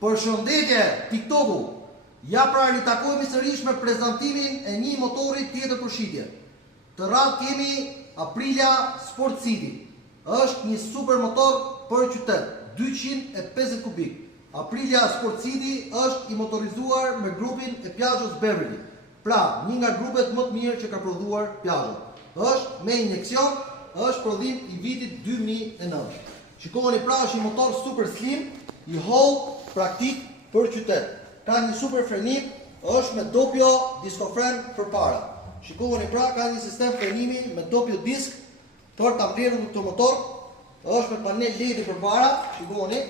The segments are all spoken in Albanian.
Përshëndetje TikToku. Ja pra ritakojmë sërish me prezantimin e një motori tjetër për shitje. Të radhë kemi Aprilia Sport City. Është një super motor për qytet, 250 kubik. Aprilia Sport City është i motorizuar me grupin e Piaggio's Beverly. Pra, një nga grupet më të mirë që ka prodhuar Piaggio. Është me injekcion, është prodhim i vitit 2009. Shikoni pra, është një motor super slim, i holl, praktik për qytet. Ka një super frenim, është me doppio diskofren përpara. Shikoni pra, ka një sistem frenimi me doppio disk për ta mbledhur këtë motor. Është me panel LED përpara, shikoni.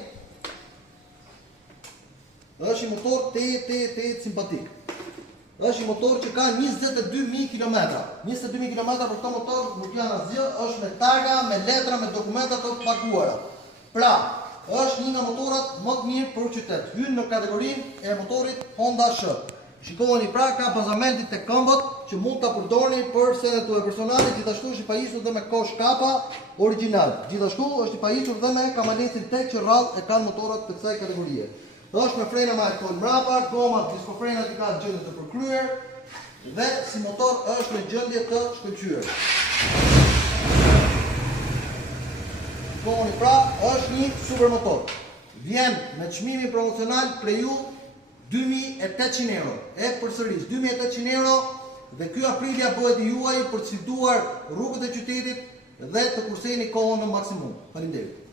Është një motor te simpatik. Është një motor që ka 22.000 km. 22.000 km për këtë motor nuk janë asgjë, është me targa, me letra, me dokumenta të paguara. Pra, është një nga motorat më të mirë për qytet. Hyn në kategorinë e motorit Honda Sh. Shikoni pra, ka bazamentit të këmbët që mund ta përdorni për senet tuaja personale, gjithashtu është i pajisur dhe me kosh kapa origjinal. Gjithashtu është i pajisur dhe me kamalecin tek që rrallë e kanë motorat të kësaj kategorie. Është me frena me alkool mbrapa, gomat, diskofrenat i ka në gjendje të përkryer dhe si motor është në gjendje të shkëlqyer. Shikoni pra, është një super motor. Vjen me çmimin promocional preju 2.800 euro. E përsëris 2.800 euro dhe ky Aprilia bëhet i juaj për të sfiduar rrugët e qytetit dhe të kurseni kohën në maksimum. Faleminderit.